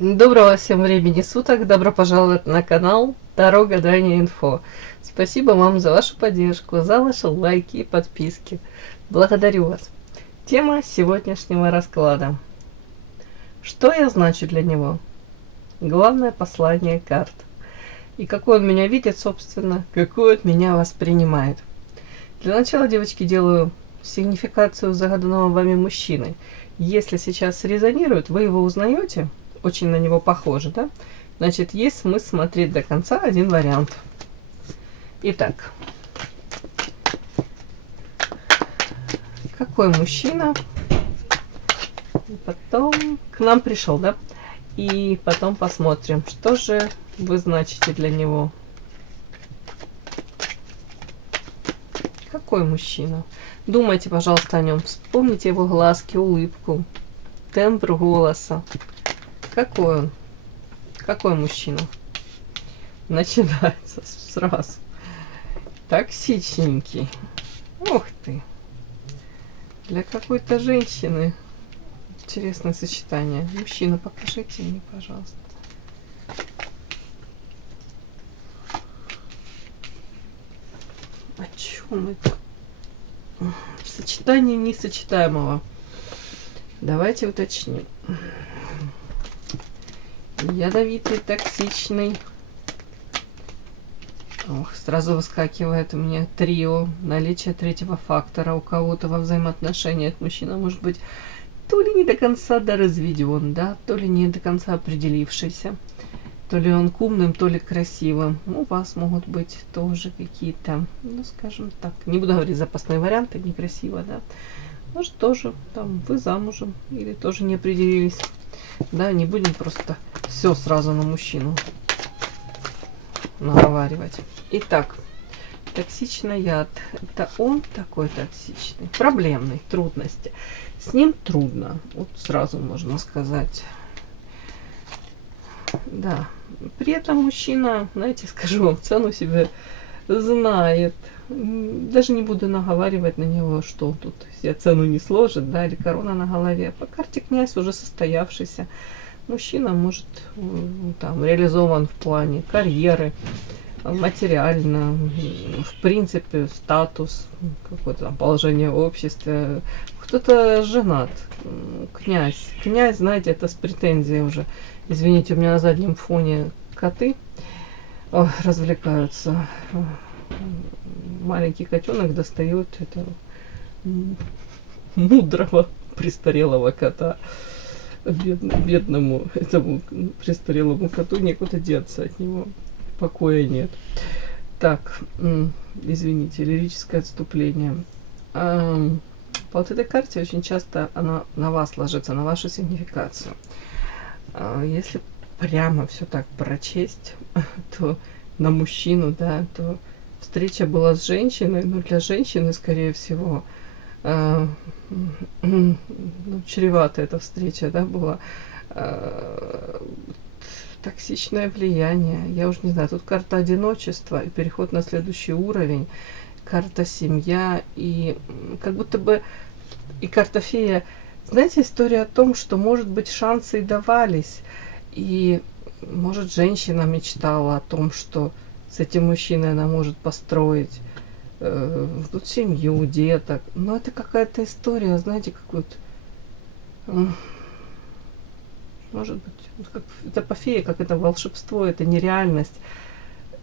Доброго всем времени суток, добро пожаловать на канал Таро Гадание Инфо. Спасибо вам за вашу поддержку, за ваши лайки и подписки. Благодарю вас. Тема сегодняшнего расклада. Что я значу для него? Главное послание карт. И какой он меня видит, собственно, какой он меня воспринимает. Для начала, девочки, делаю сигнификацию загаданного вами мужчины. Если сейчас резонирует, вы его узнаете? Очень на него похоже, да? Значит, есть смысл смотреть до конца один вариант. Итак, какой мужчина потом к нам пришел, да? И потом посмотрим, что же вы значите для него. Какой мужчина? Думайте, пожалуйста, о нем. Вспомните его глазки, улыбку, тембр голоса. Какой он? Какой мужчина? Начинается сразу. Токсичненький. Ух ты. Для какой-то женщины интересное сочетание. Мужчина, покажите мне, пожалуйста. О чем это? Сочетание несочетаемого. Давайте уточним. Ядовитый, токсичный. Ох, сразу выскакивает у меня трио. Наличие третьего фактора у кого-то во взаимоотношениях. Мужчина может быть то ли не до конца доразведен, да, то ли не до конца определившийся. То ли он к умным, то ли красивым. У вас могут быть тоже какие-то, ну, скажем так, не буду говорить запасные варианты, некрасиво, да. Может, тоже там вы замужем или тоже не определились. Да, не будем просто все сразу на мужчину наговаривать. Итак, токсичный яд. Это он такой токсичный, проблемный, трудности. С ним трудно, вот сразу можно сказать. Да, при этом мужчина, знаете, скажу вам, цену себе знает. Даже не буду наговаривать на него, что тут себе цену не сложит, да, или корона на голове. По карте князь уже состоявшийся. Мужчина может там реализован в плане карьеры, материально, в принципе, статус, какое-то там положение в обществе. Кто-то женат, князь. Князь, знаете, это с претензией уже. Извините, у меня на заднем фоне коты развлекаются. Маленький котенок достает этого мудрого престарелого кота. Бедному этому престарелому коту некуда деться от него. Покоя нет. Так, извините, лирическое отступление. По вот этой карте очень часто она на вас ложится, на вашу сигнификацию. Если прямо все так прочесть, то на мужчину, да, то встреча была с женщиной, но для женщины, скорее всего, ну, чревата эта встреча, да, была. Токсичное влияние. Я уже не знаю, тут карта одиночества и переход на следующий уровень, карта семья и как будто бы и карта фея. Знаете, история о том, что, может быть, шансы и давались, и, может, женщина мечтала о том, что с этим мужчиной она может построить тут семью, деток. Но это какая-то история, знаете, какую-то, может быть, как, это по фее, как это волшебство, это нереальность.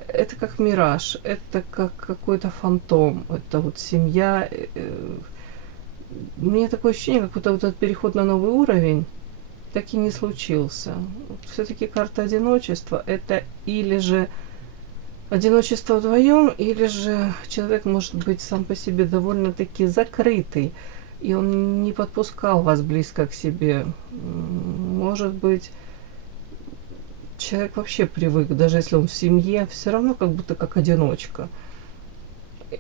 Это как мираж, это как какой-то фантом, это вот семья. У меня такое ощущение, как будто вот этот переход на новый уровень так и не случился. Все-таки карта одиночества — это или же одиночество вдвоем, или же человек может быть сам по себе довольно-таки закрытый, и он не подпускал вас близко к себе. Может быть, человек вообще привык, даже если он в семье, все равно как будто как одиночка.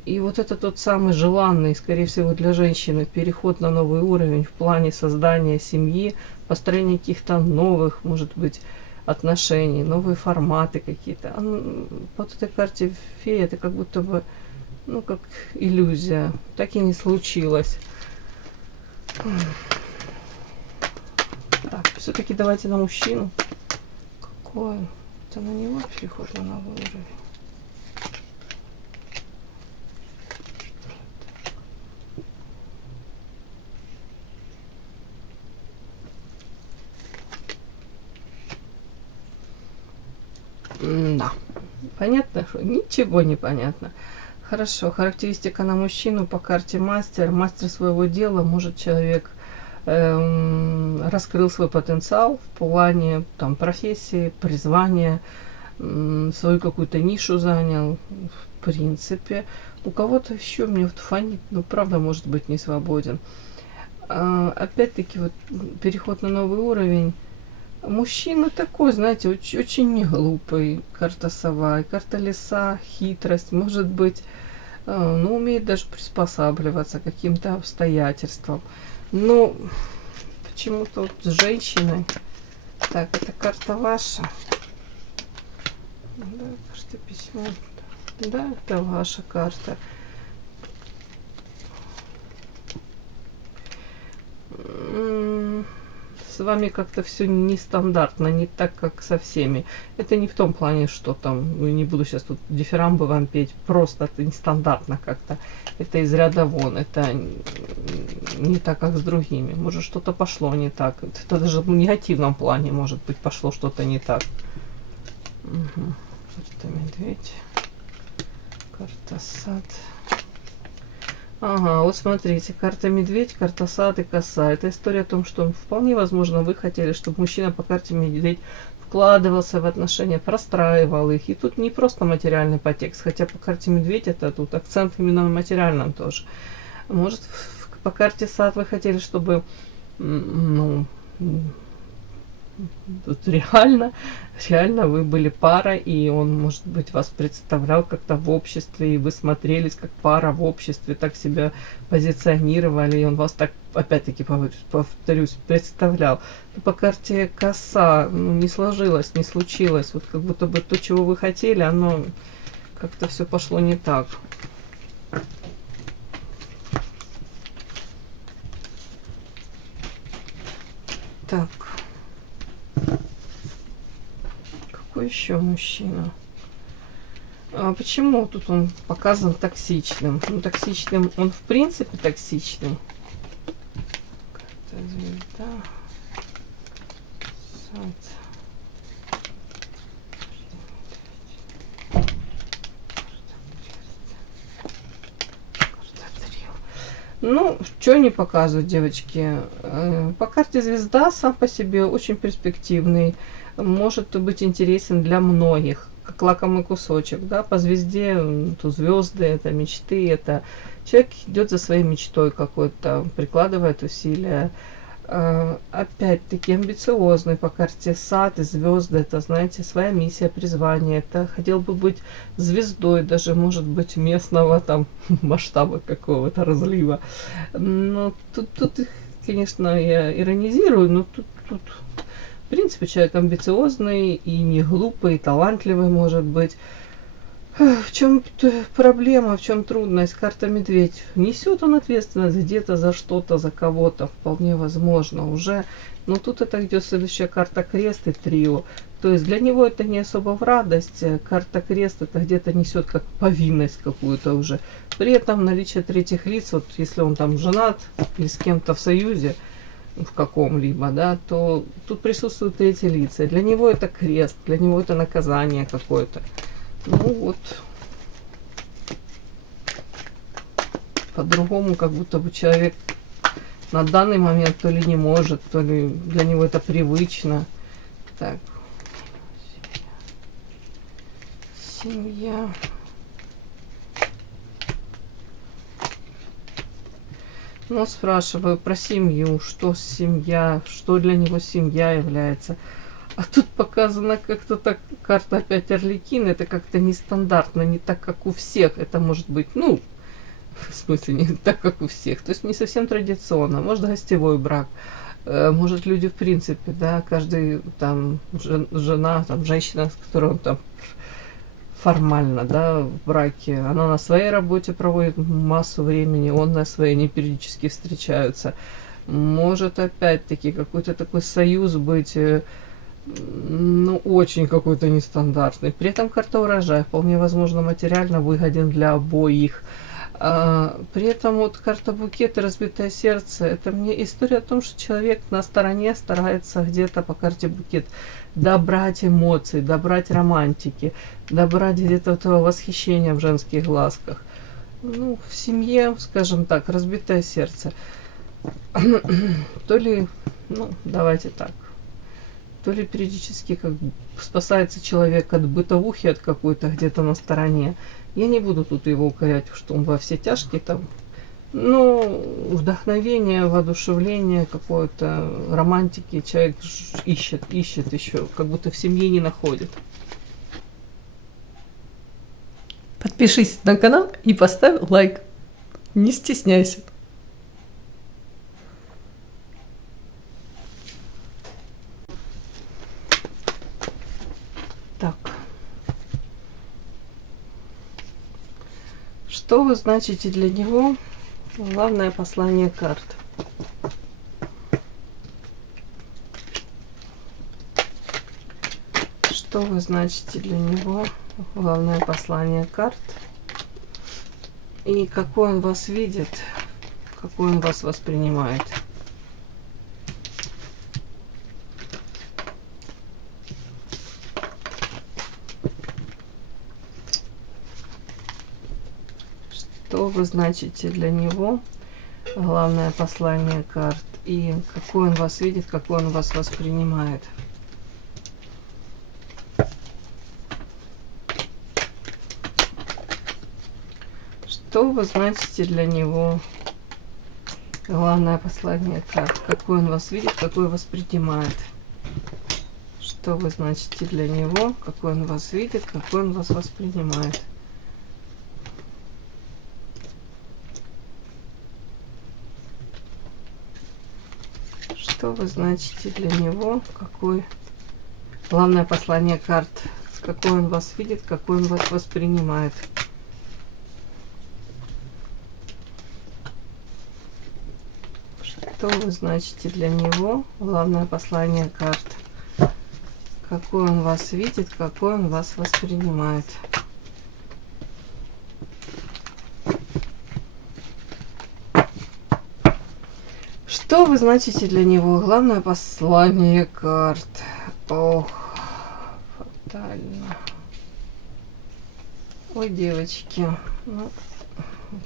И вот это тот самый желанный, скорее всего, для женщины переход на новый уровень в плане создания семьи, построения каких-то новых, может быть, отношений, новые форматы какие-то. По этой карте фея это как будто бы, ну, как иллюзия. Так и не случилось. Так, все-таки давайте на мужчину. Ой, это на него переход на новый уровень. Да, понятно, что ничего не понятно. Хорошо, характеристика на мужчину по карте мастер. Мастер своего дела, может человек раскрыл свой потенциал в плане там, профессии, призвания, свою какую-то нишу занял, в принципе. У кого-то еще мне вот фонит, ну правда может быть не свободен. Опять-таки вот переход на новый уровень. Мужчина такой, знаете, очень не глупый. Карта сова, карта лиса, хитрость, может быть, ну, умеет даже приспосабливаться к каким-то обстоятельствам. Но почему-то вот с женщиной. Так, это карта ваша. Да, карта письмо. Да, это ваша карта. С вами как-то все нестандартно, не так, как со всеми. Это не в том плане, что там, ну, не буду сейчас тут дифирамбы вам петь, просто это нестандартно как-то. Это из ряда вон, это не так, как с другими. Может, что-то пошло не так. Это даже в негативном плане, может быть, пошло что-то не так. Угу. Карта медведь, карта сад. Ага, вот смотрите, карта медведь, карта сад и коса. Это история о том, что вполне возможно вы хотели, чтобы мужчина по карте медведь вкладывался в отношения, простраивал их. И тут не просто материальный подтекст, хотя по карте медведь это тут акцент именно на материальном тоже. Может, по карте сад вы хотели, чтобы, ну, тут реально вы были пара, и он, может быть, вас представлял как-то в обществе, и вы смотрелись как пара в обществе, так себя позиционировали, и он вас так, опять-таки, повторюсь, представлял. Но по карте коса, ну, не сложилось, не случилось. Вот как будто бы то, чего вы хотели, оно как-то все пошло не так. Так. Какой еще мужчина? А почему тут он показан токсичным? Ну, токсичным, он в принципе токсичный. Карта звезда. Сад. Ну, что не показывают, девочки? По карте звезда сам по себе очень перспективный. Может быть интересен для многих, как лакомый кусочек, да, по звезде, то звезды, это мечты, это человек идет за своей мечтой какой-то, прикладывает усилия. Опять-таки амбициозный по карте сад и звезды, это, знаете, своя миссия, призвание, это хотел бы быть звездой, даже, может быть, местного там масштаба какого-то разлива. Но тут, конечно, я иронизирую, но тут в принципе, человек амбициозный и не глупый, и талантливый, может быть. В чем проблема, в чем трудность? Карта медведь. Несет он ответственность где-то за что-то, за кого-то, вполне возможно уже. Но тут это идет следующая карта крест и трио. То есть для него это не особо в радость. Карта крест это где-то несет как повинность какую-то уже. При этом наличие третьих лиц, вот если он там женат или с кем-то в союзе, в каком-либо, да, то тут присутствуют третьи лица. Для него это крест, для него это наказание какое-то. Ну вот. По-другому, как будто бы человек на данный момент то ли не может, то ли для него это привычно. Так. Семья. Ну, спрашиваю про семью, что семья, что для него семья является. А тут показано как-то так, карта опять Арлекин, это как-то нестандартно, не так, как у всех. Это может быть, ну, в смысле, не так, как у всех. То есть не совсем традиционно. Может, гостевой брак. Может, люди в принципе, да, каждый там жена, там женщина, с которой он там формально, да, в браке. Она на своей работе проводит массу времени, он на своей, они периодически встречаются. Может, опять-таки, какой-то такой союз быть ну, очень какой-то нестандартный. При этом карта урожая вполне возможно материально выгоден для обоих. При этом вот карта букет и разбитое сердце, это мне история о том, что человек на стороне старается где-то по карте букет добрать эмоций, добрать романтики, добрать где-то этого восхищения в женских глазках. Ну, в семье, скажем так, разбитое сердце. То ли, ну, давайте так, то ли периодически как бы спасается человек от бытовухи, от какой-то где-то на стороне. Я не буду тут его укорять, что он во все тяжкие там. Ну, вдохновение, воодушевление, какой-то романтики человек ищет еще, как будто в семье не находит. Подпишись на канал и поставь лайк. Не стесняйся. Так. Что вы значите для него? Главное послание карт. Что вы значите для него? Главное послание карт. И какой он вас видит, какой он вас воспринимает. Что вы значите для него? Главное послание карт. И какой он вас видит, какой он вас воспринимает. Что вы значите для него? Главное послание карт. Какой он вас видит, какой воспринимает. Что вы значите для него? Какой он вас видит, какой он вас воспринимает. Что вы значите для него? Какой... Главное послание карт. Какой он вас видит, какой он вас воспринимает. Что вы значите для него? Главное послание карт. Какой он вас видит, какой он вас воспринимает. Что вы значите для него? Главное послание карт. Ох, фатально. Ой, девочки. Ну,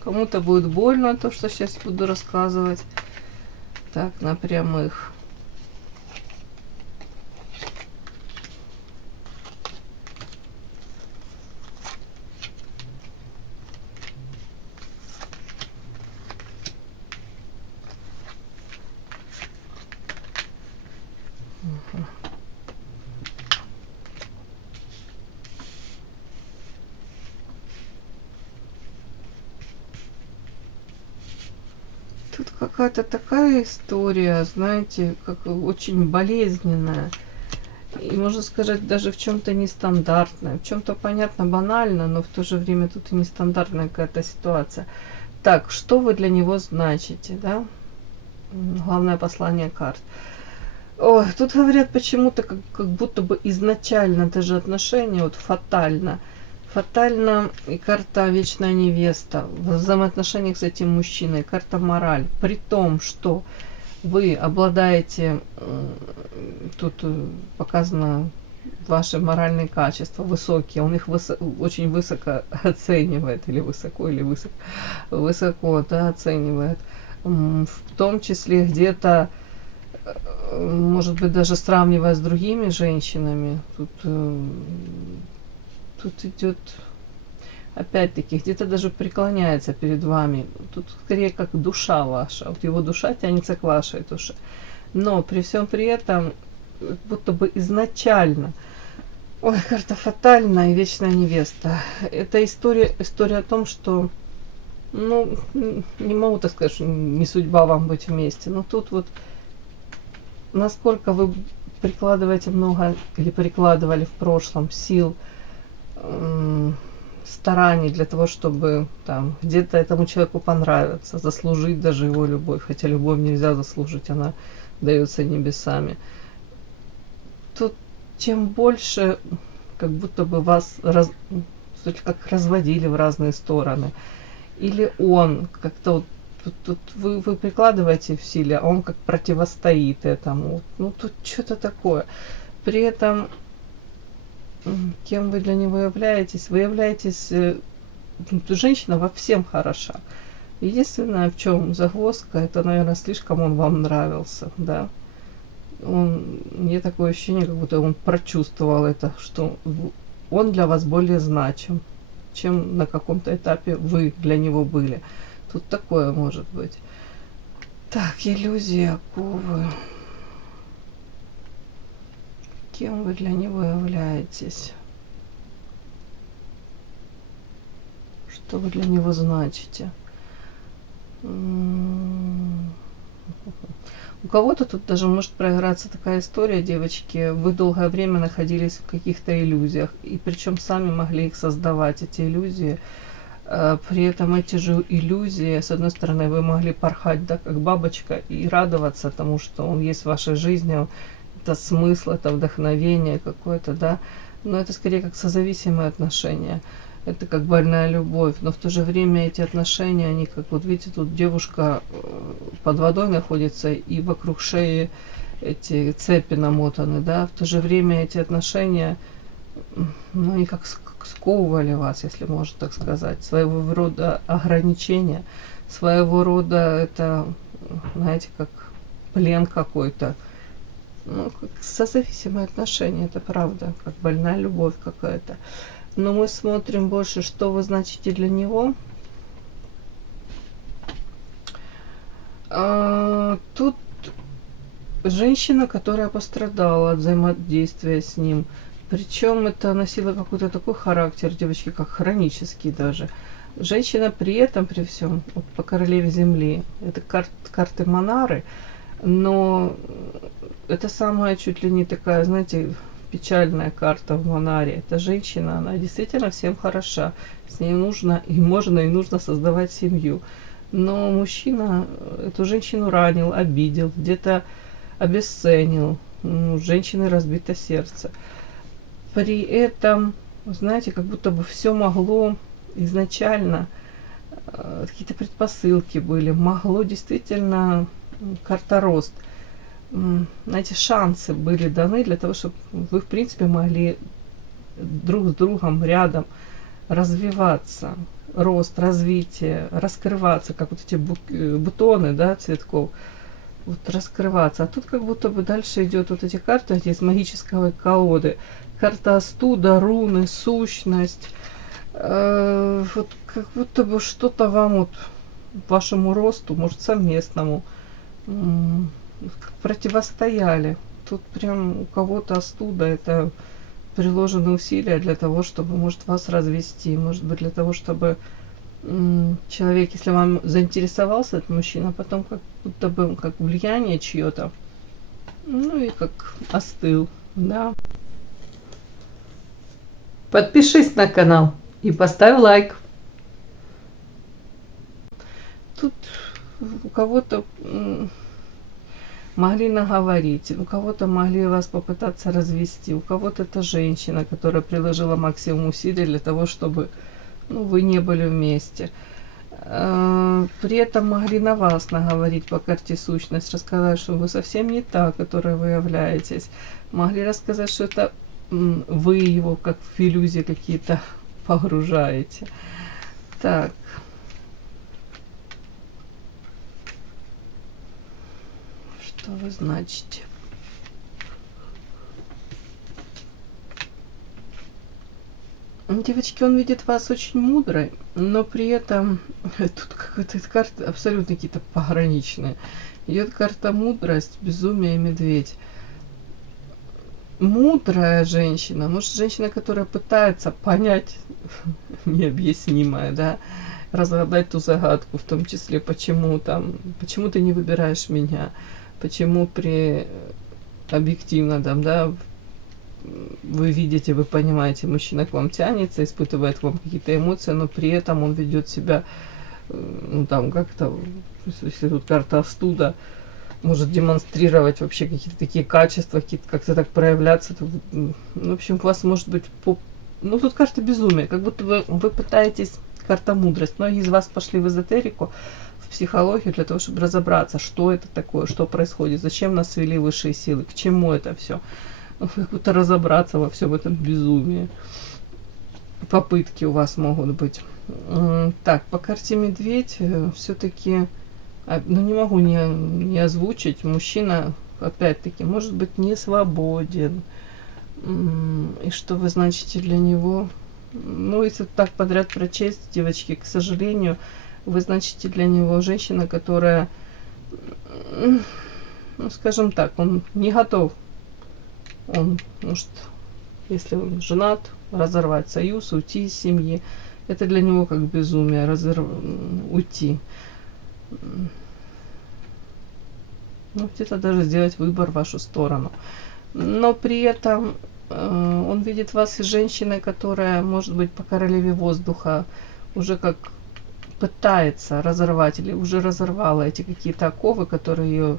кому-то будет больно то, что сейчас буду рассказывать. Так, на прямых. Тут какая-то такая история, знаете, как очень болезненная. И можно сказать, даже в чем-то нестандартная. В чем-то, понятно, банально, но в то же время тут и нестандартная какая-то ситуация. Так, что вы для него значите, да? Главное послание карт. Ой, тут говорят почему-то, как будто бы изначально даже отношения, вот фатально. Фатально и карта вечная невеста в взаимоотношениях с этим мужчиной, карта мораль. При том, что вы обладаете, тут показано ваши моральные качества высокие, он их очень высоко оценивает, или высоко, или высоко, да, оценивает. В том числе где-то, может быть, даже сравнивая с другими женщинами, тут идет, опять-таки, где-то даже преклоняется перед вами. Тут скорее как душа ваша. Вот его душа тянется к вашей душе. Но при всем при этом, будто бы изначально, ой, карта фатальная и вечная невеста. Это история о том, что, ну, не могу так сказать, что не судьба вам быть вместе. Но тут вот, насколько вы прикладываете много или прикладывали в прошлом сил, стараний для того, чтобы там где-то этому человеку понравиться, заслужить даже его любовь, хотя любовь нельзя заслужить, она дается небесами. Тут чем больше как будто бы вас как разводили в разные стороны. Или он как-то вот, тут вы прикладываете усилия, а он как противостоит этому. Ну, тут что-то такое. При этом, кем вы для него являетесь? Вы являетесь... женщина во всем хороша. Единственное, в чем загвоздка, это, наверное, слишком он вам нравился, да. Мне такое ощущение, как будто он прочувствовал это, что он для вас более значим, чем на каком-то этапе вы для него были. Тут такое может быть. Так, иллюзия оковы. Кем вы для него являетесь? Что вы для него значите? У кого-то тут даже может проиграться такая история, девочки. Вы долгое время находились в каких-то иллюзиях, и причем сами могли их создавать, эти иллюзии. При этом эти же иллюзии, с одной стороны, вы могли порхать, да, как бабочка, и радоваться тому, что он есть в вашей жизни, это смысл, это вдохновение какое-то, да. Но это скорее как созависимые отношения. Это как больная любовь, но в то же время эти отношения, они как, вот видите, тут девушка под водой находится, и вокруг шеи эти цепи намотаны, да, в то же время эти отношения, ну, они как сковывали вас, если можно так сказать, своего рода ограничения, своего рода это, знаете, как плен какой-то, ну, как созависимые отношения, это правда, как больная любовь какая-то. Но мы смотрим больше, что вы значите для него. Тут женщина, которая пострадала от взаимодействия с ним. Причем это носило какой-то такой характер, девочки, как хронический даже. Женщина при этом, при всем, вот по королеве земли, это карты Монары, но это самая чуть ли не такая, знаете, печальная карта в Монаре. Эта женщина, она действительно всем хороша. С ней нужно и можно, и нужно создавать семью. Но мужчина эту женщину ранил, обидел, где-то обесценил. У женщины разбито сердце. При этом, знаете, как будто бы все могло изначально, какие-то предпосылки были, могло действительно карта рост. Знаете, шансы были даны для того, чтобы вы, в принципе, могли друг с другом рядом развиваться, рост, развитие, раскрываться, как вот эти бутоны, да, цветков, вот раскрываться. А тут как будто бы дальше идет вот эти карты эти из магической колоды. Карта остуда, руны, сущность. Вот как будто бы что-то вам вот вашему росту, может, совместному, противостояли. Тут прям у кого-то остуда, это приложены усилия для того, чтобы, может, вас развести, может быть, для того, чтобы человек, если вам заинтересовался этот мужчина, потом как будто бы как влияние чье-то, ну и как остыл, да. Подпишись на канал и поставь лайк. Тут у кого-то могли наговорить, у кого-то могли вас попытаться развести, у кого-то это женщина, которая приложила максимум усилий для того, чтобы, ну, вы не были вместе. При этом могли на вас наговорить по карте сущность, рассказать, что вы совсем не та, которой вы являетесь. Могли рассказать, что это вы его как в иллюзии какие-то погружаете. Так. Что вы значите? Девочки, он видит вас очень мудрой, но при этом тут какая-то карта абсолютно какие-то пограничные. Идет карта мудрость, безумие и медведь. Мудрая женщина, может, женщина, которая пытается понять необъяснимое, да, разгадать ту загадку, в том числе, почему ты не выбираешь меня, почему при объективно там, да, вы видите, вы понимаете, мужчина к вам тянется, испытывает к вам какие-то эмоции, но при этом он ведет себя, ну, там, как-то, если тут карта остуда, может демонстрировать вообще какие-то такие качества, какие-то как-то так проявляться. В общем, у вас может быть... Ну, тут карта безумия, как будто вы пытаетесь... Карта мудрость. Многие из вас пошли в эзотерику, в психологию для того, чтобы разобраться, что это такое, что происходит, зачем нас свели высшие силы, к чему это все. Как будто разобраться во всем этом безумии. Попытки у вас могут быть. Так, по карте медведь все-таки... Ну, не могу не озвучить. Мужчина, опять-таки, может быть не свободен. И что вы значите для него? Ну, если так подряд прочесть, девочки, к сожалению, вы значите для него женщина, которая, ну, скажем так, он не готов. Он может, если он женат, разорвать союз, уйти из семьи. Это для него как безумие, уйти. Ну, где-то даже сделать выбор в вашу сторону. Но при этом он видит вас и женщиной, которая, может быть, по королеве воздуха уже как пытается разорвать или уже разорвала эти какие-то оковы, которые ее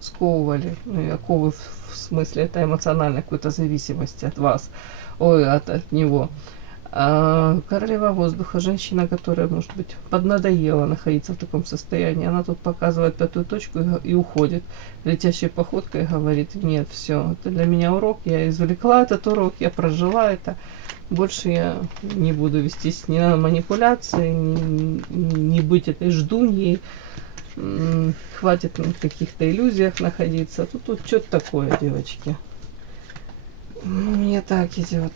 сковывали. Ну, и оковы в смысле это эмоциональной какой-то зависимости от вас, от него. Королева воздуха, женщина, которая, может быть, поднадоела находиться в таком состоянии, она тут показывает пятую точку и уходит летящей походкой и говорит: нет, все, это для меня урок, я извлекла этот урок, я прожила это, больше я не буду вестись ни на манипуляции, не быть этой ждуньей, хватит на каких-то иллюзиях находиться. Тут что-то такое, девочки. Мне так идет.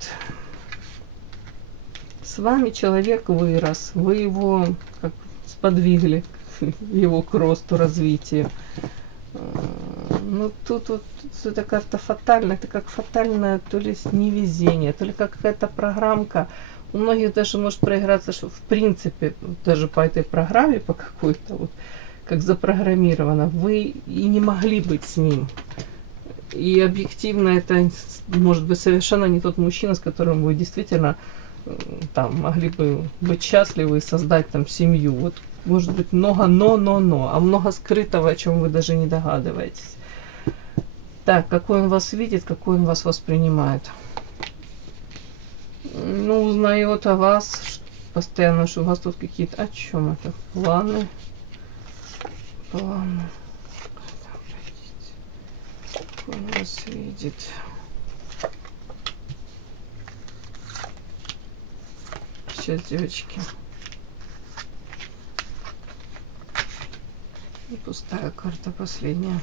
С вами человек вырос, вы его как сподвигли его к росту, развитию. Ну, тут вот эта карта фатальная, это как фатальное то ли невезение, то ли как какая-то программка. У многих даже может проиграться, что в принципе, даже по этой программе, по какой-то, вот, как запрограммировано, вы и не могли быть с ним. И объективно это может быть совершенно не тот мужчина, с которым вы действительно там могли бы быть счастливы и создать там семью. Вот может быть много но, а много скрытого, о чем вы даже не догадываетесь. Так, какой он вас видит, какой он вас воспринимает. Ну, узнает о вас постоянно, что у вас тут какие-то... О чем это? Планы. Планы. Как он вас видит. Сейчас, девочки. И пустая карта последняя.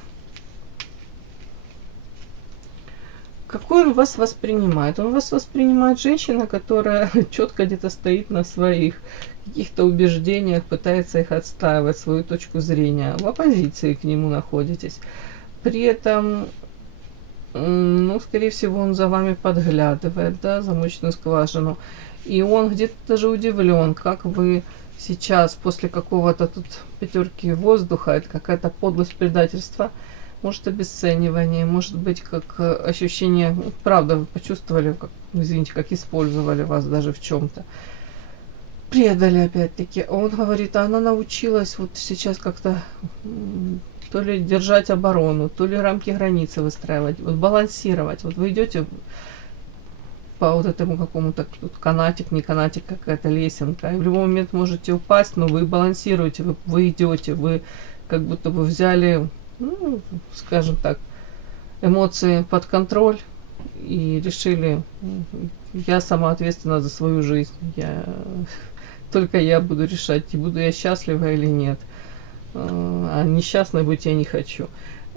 Какой он вас воспринимает? Он вас воспринимает женщина, которая четко где-то стоит на своих каких-то убеждениях, пытается их отстаивать, свою точку зрения. В оппозиции к нему находитесь. При этом, ну, скорее всего, он за вами подглядывает, да, замочную скважину. И он где-то даже удивлен, как вы сейчас, после какого-то тут пятерки воздуха, это какая-то подлость, предательства, может обесценивание, может быть как ощущение, ну, правда, вы почувствовали, как, извините, как использовали вас даже в чем-то. Предали опять-таки. Он говорит, а она научилась вот сейчас как-то то ли держать оборону, то ли рамки границы выстраивать, вот балансировать. Вот вы идете по вот этому какому-то тут канатик, не канатик, какая-то лесенка. И в любой момент можете упасть, но вы балансируете, вы идете, вы как будто бы взяли, ну, скажем так, эмоции под контроль и решили, я сама ответственна за свою жизнь. Только я буду решать, буду я счастлива или нет. А несчастной быть я не хочу.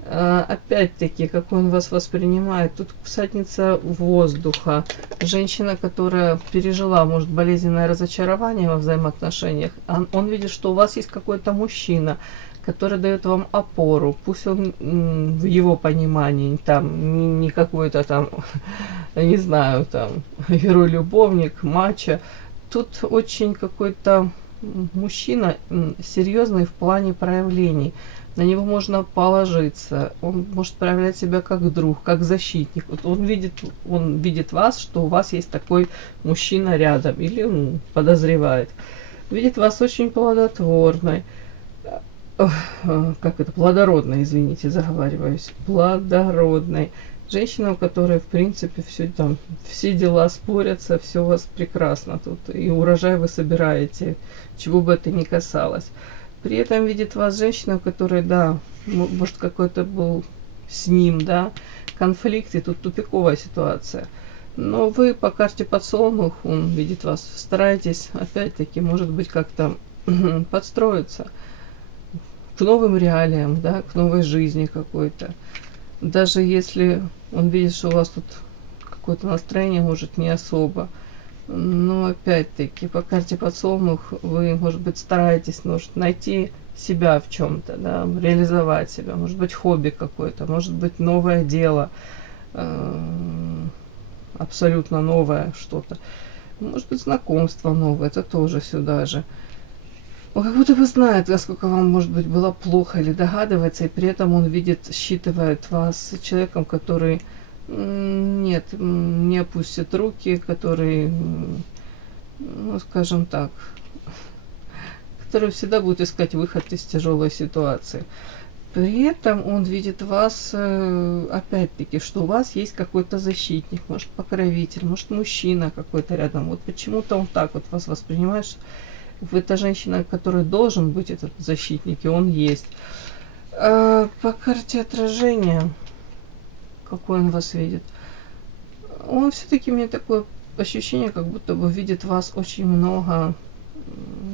Опять-таки, как он вас воспринимает, тут всадница воздуха, женщина, которая пережила, может, болезненное разочарование во взаимоотношениях, он видит, что у вас есть какой-то мужчина, который дает вам опору, пусть он в его понимании, там, не какой-то там, не знаю, там, герой-любовник, мачо, тут очень какой-то мужчина серьезный в плане проявлений. На него можно положиться, он может проявлять себя как друг, как защитник. Вот он видит вас, что у вас есть такой мужчина рядом, или подозревает. Видит вас очень плодотворной. как это, плодородной, извините, заговариваюсь, плодородной. Женщина, у которой, в принципе, все там, все дела спорятся, все у вас прекрасно тут, и урожай вы собираете, чего бы это ни касалось. При этом видит вас женщина, у которой, да, может какой-то был с ним, да, конфликт, и тут тупиковая ситуация. Но вы по карте подсолнух, он видит вас, стараетесь, опять-таки, может быть, как-то подстроиться к новым реалиям, да, к новой жизни какой-то. Даже если он видит, что у вас тут какое-то настроение, может, не особо. Но опять-таки, по карте подсолнух вы, может быть, стараетесь, может, найти себя в чем-то, да, реализовать себя. Может быть, хобби какое-то, может быть, новое дело, абсолютно новое что-то. Может быть, знакомство новое, это тоже сюда же. Он как будто бы знает, насколько вам, может быть, было плохо, или догадывается, и при этом он видит, считывает вас человеком, который нет, не опустит руки, который, ну, скажем так, который всегда будет искать выход из тяжелой ситуации. При этом он видит вас, опять-таки, что у вас есть какой-то защитник, может, покровитель, может, мужчина какой-то рядом. Вот почему-то он так вот вас воспринимает, что вы та женщина, который должен быть этот защитник, и он есть. По карте отражения, какой он вас видит, он все-таки, мне такое ощущение, как будто бы видит вас очень много,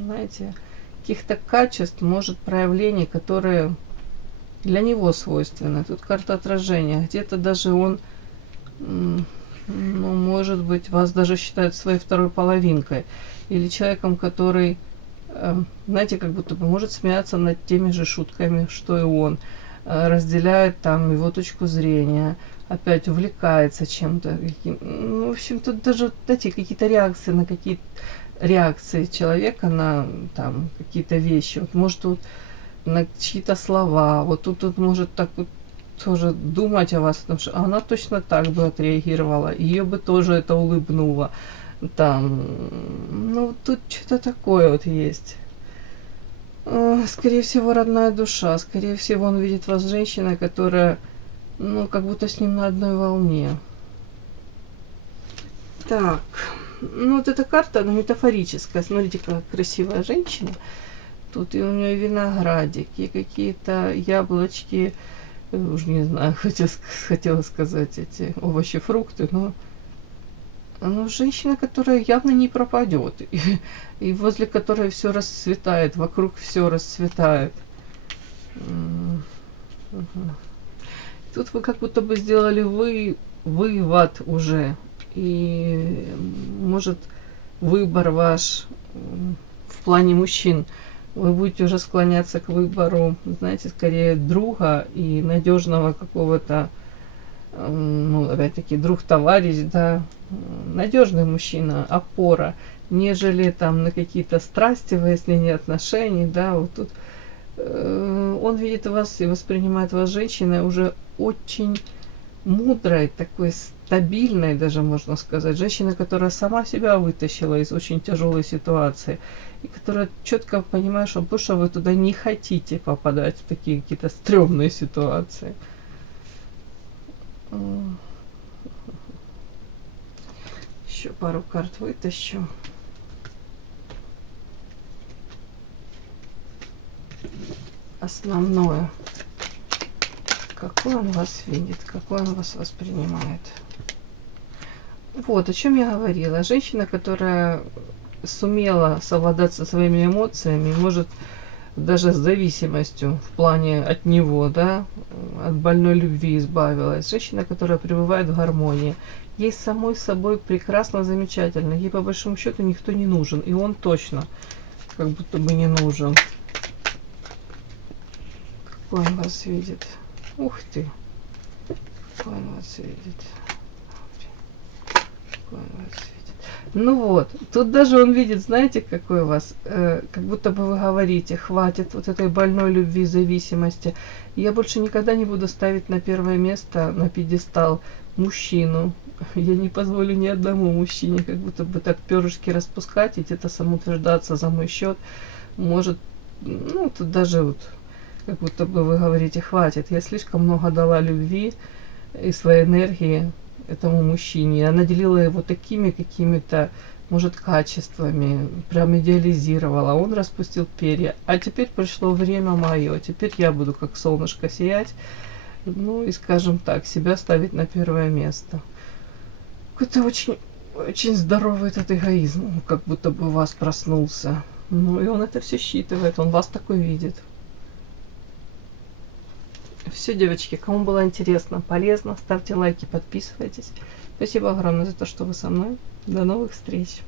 знаете, каких-то качеств, может, проявлений, которые для него свойственны. Тут карта отражения. Где-то даже он, ну, может быть, вас даже считает своей второй половинкой. Или человеком, который, знаете, как будто бы может смеяться над теми же шутками, что и он. Разделяет там его точку зрения. Опять увлекается чем-то. Ну, в общем, тут даже, знаете, какие-то реакции на какие-то реакции человека на там какие-то вещи. Вот может вот на чьи-то слова. Вот тут может так вот тоже думать о вас, потому что она точно так бы отреагировала. Ее бы тоже это улыбнуло. Там, ну, тут что-то такое вот есть. Скорее всего, родная душа. Скорее всего, он видит вас женщиной, которая, ну, как будто с ним на одной волне. Так, ну, вот эта карта, она метафорическая. Смотрите, какая красивая женщина. Тут и у нее виноградики, какие-то яблочки, уж не знаю, хотела сказать эти овощи, фрукты, но женщина, которая явно не пропадет, и возле которой все расцветает, вокруг все расцветает. Тут вы как будто бы сделали вывод уже, и может выбор ваш в плане мужчин, вы будете уже склоняться к выбору, знаете, скорее друга и надежного какого-то, ну, опять-таки, друг-товарищ, да, надежный мужчина, опора, нежели там на какие-то страсти, выяснение отношений, да, вот тут он видит вас и воспринимает вас женщиной уже очень мудрой, такой стабильной, даже можно сказать, женщина, которая сама себя вытащила из очень тяжелой ситуации, и которая четко понимает, что больше вы туда не хотите попадать в такие какие-то стрёмные ситуации. Еще пару карт вытащу. Основное. Какой он вас видит, какой он вас воспринимает. Вот, о чем я говорила. Женщина, которая сумела совладать со своими эмоциями, может даже с зависимостью в плане от него, да, от больной любви избавилась. Женщина, которая пребывает в гармонии. Ей самой собой прекрасно, замечательно. Ей по большому счету никто не нужен. И он точно как будто бы не нужен. Какой он вас видит. Ух ты. Какой он вас видит. Какой он вас видит. Ну вот, тут даже он видит, знаете, какой у вас, как будто бы вы говорите, хватит вот этой больной любви, зависимости. Я больше никогда не буду ставить на первое место, на пьедестал мужчину. Я не позволю ни одному мужчине как будто бы так перышки распускать и где-то самоутверждаться за мой счет. Может, ну, тут даже вот Как будто бы вы говорите: хватит, я слишком много дала любви и своей энергии этому мужчине. Я наделила его такими какими-то, может, качествами, прям идеализировала. Он распустил перья. А теперь пришло время мое. Теперь я буду как солнышко сиять. Ну и, скажем так, себя ставить на первое место. Какой-то очень, очень здоровый этот эгоизм, как будто бы у вас проснулся. Ну и он это все считывает, он вас такой видит. Все, девочки, кому было интересно, полезно, ставьте лайки, подписывайтесь. Спасибо огромное за то, что вы со мной. До новых встреч.